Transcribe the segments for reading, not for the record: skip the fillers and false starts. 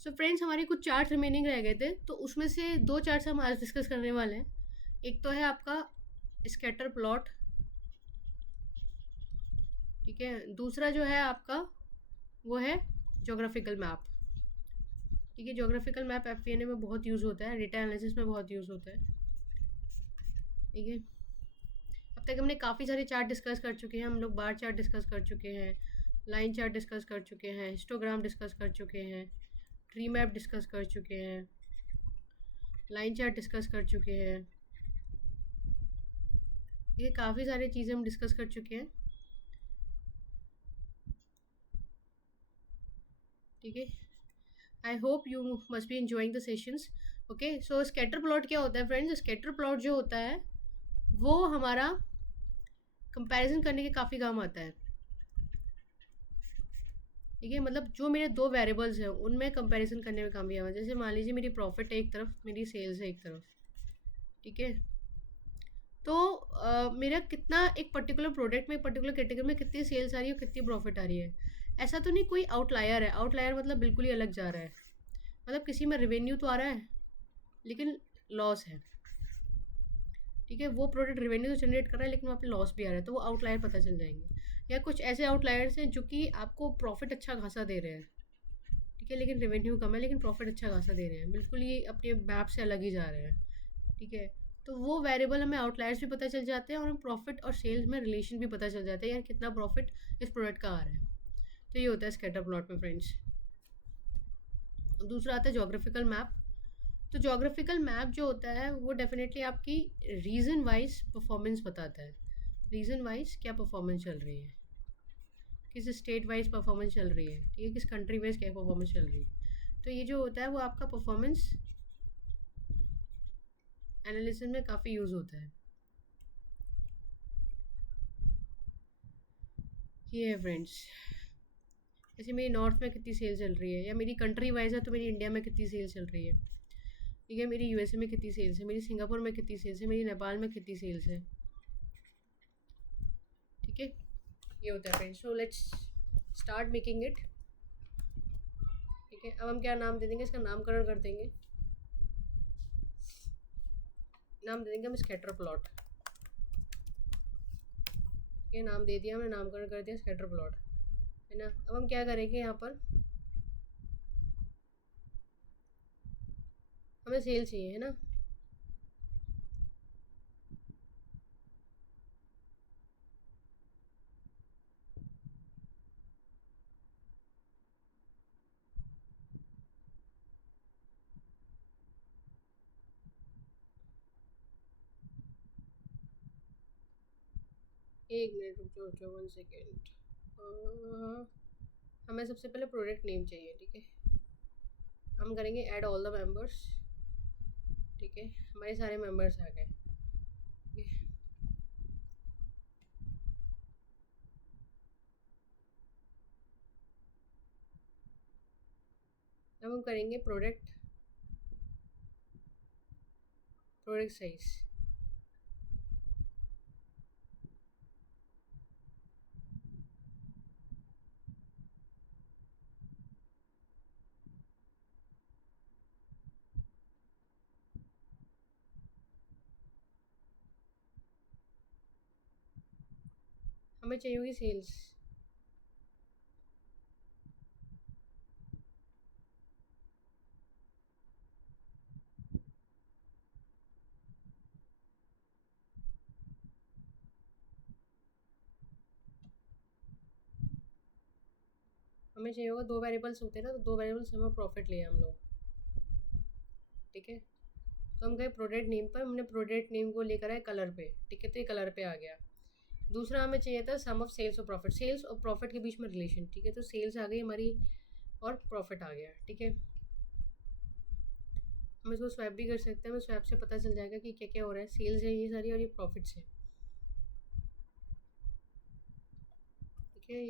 So friends, हमारे कुछ chart remaining रह गए थे, तो उसमें से दो चार्ट्स हम आज डिस्कस करने वाले हैं। एक तो है आपका स्कैटर प्लॉट, ठीक है। दूसरा जो है आपका वो है जोग्राफिकल मैप, ठीक है। जोग्राफिकल मैप एफपीएनए में बहुत यूज़ होता है, डेटा एनालिसिस में बहुत यूज़ होता है, ठीक है। अब तक हमने काफ़ी सारे चार्ट डिस्कस कर चुके हैं। हम लोग बार चार्ट डिस्कस कर चुके हैं, लाइन चार्ट डिस्कस कर चुके हैं, हिस्टोग्राम डिस्कस कर चुके हैं, ट्री मैप डिस्कस कर चुके हैं, लाइन चार्ट डिस्कस कर चुके हैं। ये काफ़ी सारी चीज़ें हम डिस्कस कर चुके हैं, ठीक है। I hope you must be enjoying the sessions. Okay, so scatter plot क्या होता है फ्रेंड्स? स्कैटर प्लॉट जो होता है वो हमारा कंपैरिजन करने के काफ़ी काम आता है, ठीक है। मतलब जो मेरे दो वेरिएबल्स हैं उनमें कंपैरिजन करने में काम आया। जैसे मान लीजिए मेरी प्रॉफिट है एक तरफ, मेरी सेल्स है एक तरफ, ठीक है। तो मेरा कितना एक पर्टिकुलर प्रोडक्ट में, एक पर्टिकुलर कैटेगरी में कितनी सेल्स आ रही है और कितनी प्रॉफिट आ रही है, ऐसा तो नहीं कोई आउटलायर है। आउटलायर मतलब बिल्कुल ही अलग जा रहा है। मतलब किसी में रेवेन्यू तो आ रहा है लेकिन लॉस है, ठीक है। वो प्रोडक्ट रेवेन्यू तो जनरेट कर रहा है लेकिन वहाँ पे लॉस भी आ रहा है, तो वो आउटलायर पता चल जाएंगे। या कुछ ऐसे आउटलायर्स हैं जो कि आपको प्रॉफिट अच्छा खासा दे रहे हैं, ठीक है, लेकिन रेवेन्यू कम है, लेकिन प्रॉफिट अच्छा खासा दे रहे हैं, बिल्कुल ये अपने मैप से अलग ही जा रहे हैं, ठीक है। तो वो वेरिएबल हमें आउटलायर्स भी पता चल जाते हैं और हम प्रॉफिट और सेल्स में रिलेशन भी पता चल जाता है, यार कितना प्रॉफिट इस प्रोडक्ट का आ रहा है। तो ये होता है स्कैटर प्लॉट में फ्रेंड्स। दूसरा आता है जोग्राफिकल मैप। तो जोग्राफिकल मैप जो होता है वो डेफिनेटली आपकी रीजन वाइज परफॉर्मेंस बताता है। रीजन वाइज क्या परफॉर्मेंस चल रही है, किस स्टेट वाइज परफॉर्मेंस चल रही है, ठीक है, किस कंट्री वाइज क्या परफॉर्मेंस चल रही है। तो ये जो होता है वो आपका परफॉर्मेंस एनालिसिस में काफ़ी यूज़ होता है। ये है फ्रेंड्स, जैसे मेरी नॉर्थ में कितनी सेल चल रही है, या मेरी कंट्री वाइज है तो मेरी इंडिया में कितनी सेल चल रही है, ठीक है। मेरी यूएसए में कितनी सेल्स है, मेरी सिंगापुर में कितनी सेल्स है, मेरी नेपाल में कितनी सेल्स है, ठीक है। ये होता है friends. So let's start making it, ठीक है। अब हम क्या नाम दे देंगे, इसका नामकरण कर देंगे। नाम दे देंगे हम स्कैटर प्लॉट, ये नाम दे दिया हमने, नामकरण कर दिया स्कैटर प्लॉट, है ना। अब हम क्या करेंगे, यहाँ पर हमें सेल चाहिए, है ना। एक मिनट रुक जाओ, 1 सेकेंड। हमें सबसे पहले प्रोडक्ट नेम चाहिए, ठीक है। हम करेंगे ऐड ऑल द मेंबर्स, ठीक है। हमारे सारे मेंबर्स आ गए, ठीक है। अब हम करेंगे प्रोडक्ट साइज, हमें चाहिए होगी सेल्स। हमें चाहिए होगा, दो वेरिएबल्स होते हैं ना, तो दो वेरिएबल्स हमें प्रॉफिट लिया हम लोग, ठीक है। तो हम गए प्रोडक्ट नेम पर, हमने प्रोडक्ट नेम को लेकर आए कलर पे, ठीक है। तो ये कलर पे आ गया। दूसरा हमें चाहिए था सम ऑफ सेल्स और प्रॉफिट, सेल्स और प्रॉफिट के बीच में रिलेशन, ठीक है। तो सेल्स आ गई हमारी और प्रॉफिट आ गया, ठीक है। हम इसको स्वैप भी कर सकते हैं, हमें स्वैप से पता चल जाएगा कि क्या क्या हो रहा है। सेल्स है ये सारी और ये प्रॉफिट्स है, ठीक है।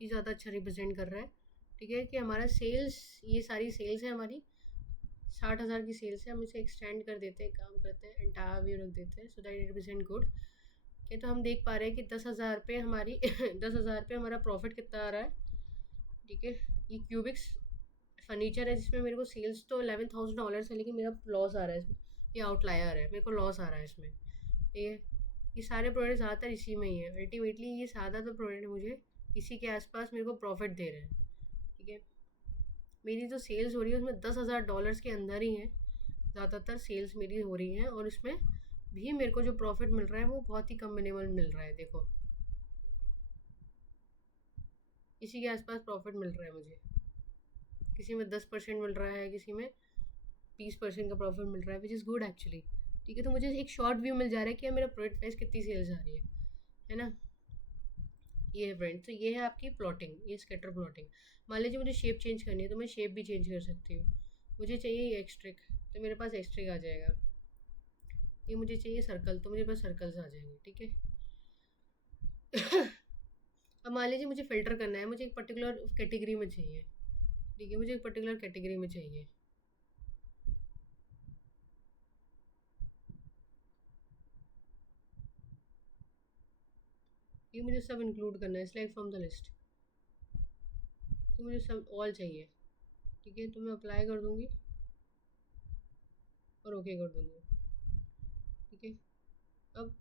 ये ज़्यादा अच्छा रिप्रेजेंट कर रहा है, ठीक है, कि हमारा सेल्स, ये सारी सेल्स है हमारी, 60,000 की सेल्स है। हम इसे एक्सटेंड कर देते हैं, काम करते हैं, एंटायर व्यू रख देते हैं so that it represent good, okay. तो हम देख पा रहे हैं कि 10,000 पे हमारी 10,000 पे हमारा प्रॉफिट कितना आ रहा है, ठीक है। ये क्यूबिक्स फर्नीचर है जिसमें मेरे को सेल्स तो $11,000 है, लेकिन मेरा लॉस आ रहा है इसमें। ये आउटलायर है, मेरे को लॉस आ रहा है इसमें। ठीक है, ये सारे प्रोडक्ट ज़्यादातर इसी में ही है। अल्टीमेटली ये ज़्यादातर प्रोडक्ट मुझे इसी के आसपास मेरे को प्रॉफिट दे रहे हैं। ठीक है, मेरी जो सेल्स हो रही है उसमें $10,000 के अंदर ही है, ज़्यादातर सेल्स मेरी हो रही हैं, और उसमें भी मेरे को जो प्रॉफिट मिल रहा है वो बहुत ही कम मिनिमल मिल रहा है। देखो, इसी के आसपास प्रॉफिट मिल रहा है मुझे। किसी में 10% मिल रहा है, किसी में 20% का प्रॉफिट मिल रहा है, विच इज़ गुड एक्चुअली। ठीक है, तो मुझे एक शॉर्ट व्यू मिल जा रहा है कि मेरा प्रोडक्ट प्राइस कितनी सेल्स आ रही है ना। ये है फ्रेंड, तो ये है आपकी प्लॉटिंग, ये स्कैटर प्लॉटिंग। मान लीजिए मुझे शेप चेंज करनी है तो मैं शेप भी चेंज कर सकती हूँ। मुझे चाहिए एक्सट्रिक, तो मेरे पास एक्सट्रिक आ जाएगा। ये मुझे चाहिए सर्कल, तो मेरे पास सर्कल्स आ जाएंगे। ठीक है, अब मान लीजिए मुझे फ़िल्टर करना है, मुझे एक पर्टिकुलर कैटेगरी में चाहिए। ठीक है, मुझे एक पर्टिकुलर कैटेगरी में चाहिए। ये मुझे सब इंक्लूड करना है, सिलेक्ट फ्रॉम द लिस्ट। तो मुझे सब ऑल चाहिए। ठीक है, तो मैं अप्लाई कर दूँगी और ओके कर दूँगी। ठीक है, अब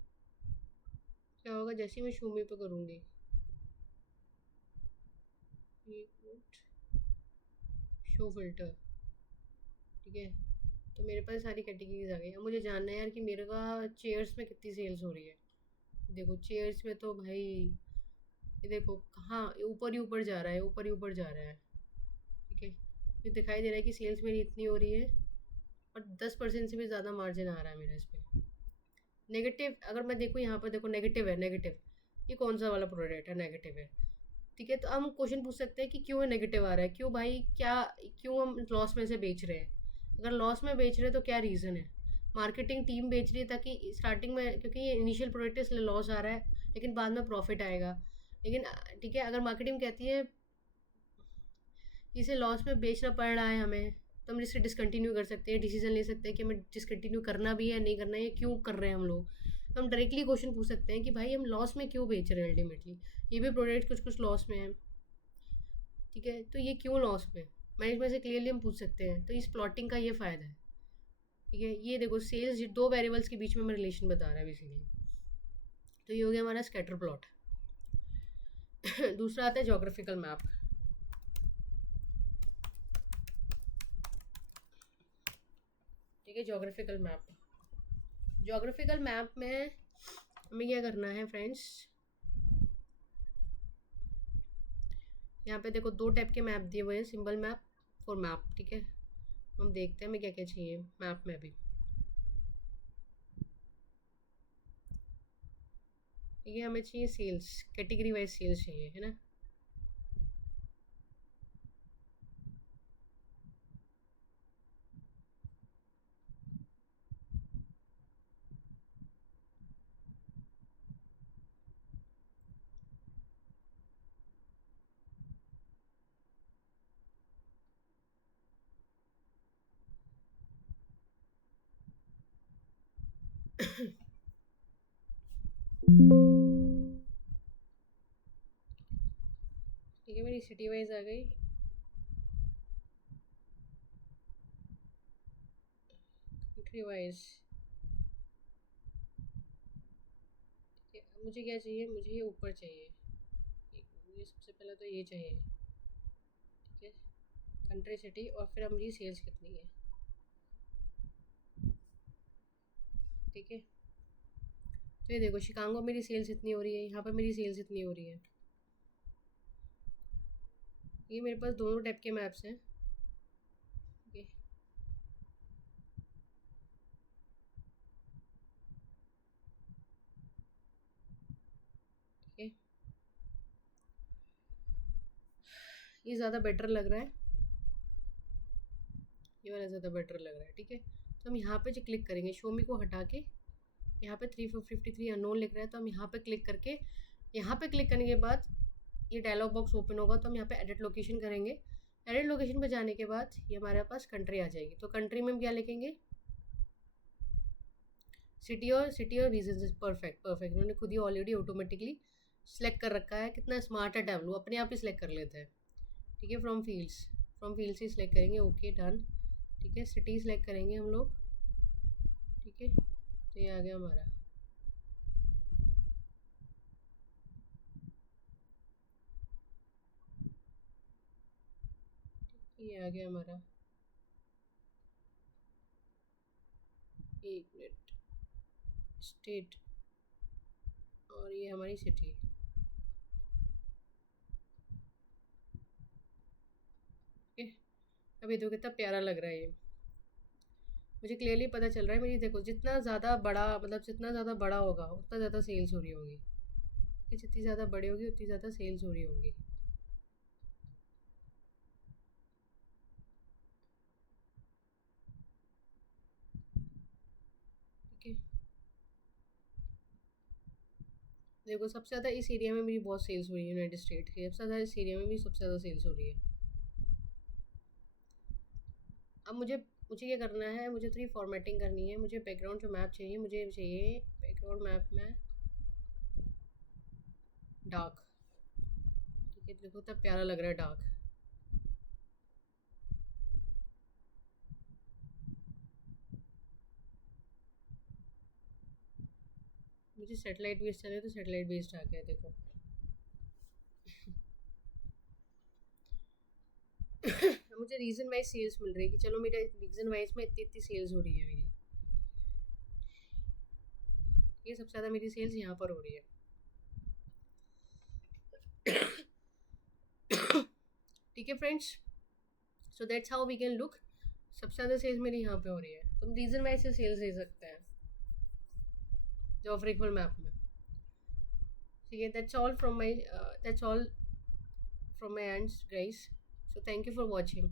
क्या होगा, जैसे ही मैं शूमी पे करूँगी, एक मिनट, शो फिल्टर। ठीक है, तो मेरे पास सारी कैटेगरीज आ गई। अब मुझे जानना है यार कि मेरे का चेयर्स में कितनी सेल्स हो रही है। देखो चेयर्स में तो भाई, ये देखो कहाँ ऊपर ही ऊपर जा रहा है, ऊपर ही ऊपर जा रहा है। ठीक है, ये दिखाई दे रहा है कि सेल्स मेरी इतनी हो रही है और 10% से भी ज़्यादा मार्जिन आ रहा है मेरा इस पर। नेगेटिव अगर मैं देखूँ, यहाँ पर देखो नेगेटिव है, नेगेटिव। ये कौन सा वाला प्रोडक्ट है, नेगेटिव है। ठीक है, तो हम क्वेश्चन पूछ सकते हैं कि क्यों नेगेटिव आ रहा है, क्यों भाई, क्या, क्यों हम लॉस में से बेच रहे हैं। अगर लॉस में बेच रहे हैं तो क्या रीज़न है। मार्केटिंग टीम बेच रही है ताकि स्टार्टिंग में, क्योंकि ये इनिशियल प्रोडक्ट है इसलिए लॉस आ रहा है, लेकिन बाद में प्रॉफिट आएगा। लेकिन ठीक है, अगर मार्केटिंग कहती है इसे लॉस में बेचना पड़ रहा है हमें, तो हम इसे डिसकंटिन्यू कर सकते हैं, डिसीजन ले सकते हैं कि हमें डिसकंटिन्यू करना भी है नहीं करना है, क्यों कर रहे हैं हम लोग। तो हम डायरेक्टली क्वेश्चन पूछ सकते हैं कि भाई हम लॉस में क्यों बेच रहे हैं, अल्टीमेटली ये भी प्रोडक्ट कुछ कुछ लॉस में है। ठीक है, तो ये क्यों लॉस में, मैनेजमेंट से क्लियरली हम पूछ सकते हैं। तो इस प्लॉटिंग का ये फ़ायदा है। ठीक है, ये देखो सेल्स दो वेरिएबल्स के बीच में मैं रिलेशन बता रहा है बेसिकली। तो ये हो गया हमारा स्कैटर प्लॉट। दूसरा आता है जोग्राफिकल मैप। ठीक है, जोग्राफिकल मैप। जोग्राफिकल मैप में हमें क्या करना है फ्रेंड्स, यहाँ पे देखो दो टाइप के मैप दिए हुए हैं, सिंबल मैप और मैप। ठीक है, हम देखते हैं हमें क्या क्या चाहिए मैप में अभी। ठीक है, हमें चाहिए सेल्स, कैटेगरी वाइज सेल्स चाहिए, है ना। ठीक है, मेरी सिटी वाइज आ गई। कंट्री वाइज, ठीक है, मुझे क्या चाहिए, मुझे ये ऊपर चाहिए। मुझे सबसे पहले तो ये चाहिए। ठीक है, कंट्री सिटी, और फिर अब मुझे सेल्स कितनी है। ठीक है, तो ये देखो शिकागो मेरी सेल्स इतनी हो रही है, यहाँ पर मेरी सेल्स इतनी हो रही है। ये मेरे पास दोनों टाइप के मैप्स हैं। ठीक है, ठीक है, ये ज़्यादा बेटर लग रहा है, ये वाला ज़्यादा बेटर लग रहा है। ठीक है, तो हम यहाँ पे जो क्लिक करेंगे, शो मी को हटा के, यहाँ पे 353 अननोन लिख रहा है, तो हम यहाँ पे क्लिक करके, यहाँ पे क्लिक करने के बाद ये डायलॉग बॉक्स ओपन होगा, तो हम यहाँ पे एडिट लोकेशन करेंगे। एडिट लोकेशन पे जाने के बाद ये हमारे पास कंट्री आ जाएगी। तो कंट्री में हम क्या लिखेंगे, सिटी और रीजन। परफेक्ट परफेक्ट, उन्होंने खुद ही ऑलरेडी ऑटोमेटिकली सिलेक्ट कर रखा है। कितना स्मार्ट है टैबलू, अपने आप ही सिलेक्ट कर लेते हैं। ठीक है, फ्रॉम फील्ड से सिलेक्ट करेंगे, ओके डन। ठीक है, सिटी सिलेक्ट करेंगे हम लोग। ठीक है, तो ये आ गया हमारा। ये आ गया हमारा। एक मिनट, स्टेट, और ये हमारी सिटी। ओके, अभी देखो कितना प्यारा लग रहा है ये। मुझे क्लियरली पता चल रहा है मेरी, देखो जितना ज़्यादा बड़ा, मतलब जितना ज़्यादा बड़ा होगा उतना ज़्यादा सेल्स हो रही होगी, कि जितनी ज़्यादा बड़ी होगी उतनी ज़्यादा सेल्स हो रही होंगी। ठीक है, देखो सबसे ज़्यादा इस एरिया में मेरी बहुत सेल्स हो रही है, यूनाइटेड स्टेट के सबसे ज़्यादा इस एरिया में भी सबसे ज़्यादा सेल्स हो रही है। अब मुझे ये करना है, मुझे थोड़ी फॉर्मेटिंग करनी है। मुझे बैकग्राउंड जो मैप चाहिए, मुझे चाहिए बैकग्राउंड मैप में डार्क। ठीक है, देखो तब प्यारा लग रहा है डार्क। मुझे सेटेलाइट बेस्ड चाहिए, तो सेटेलाइट बेस्ड आ गया देखो। मुझे रीजन वाइज सेल्स मिल रही है, कि चलो मेरा रीजन वाइज में इतनी इतनी सेल्स हो रही है मेरी। ये सबसे ज़्यादा मेरी सेल्स यहाँ पर हो रही है। ठीक है friends, so that's how we can look. सबसे ज़्यादा सेल्स मेरी यहाँ पे हो रही है, तुम रीजन वाइज से सेल्स दे सकते हैं जो ऑफरिकल मैप में। ठीक है, that's all from my ends guys, so thank you for watching.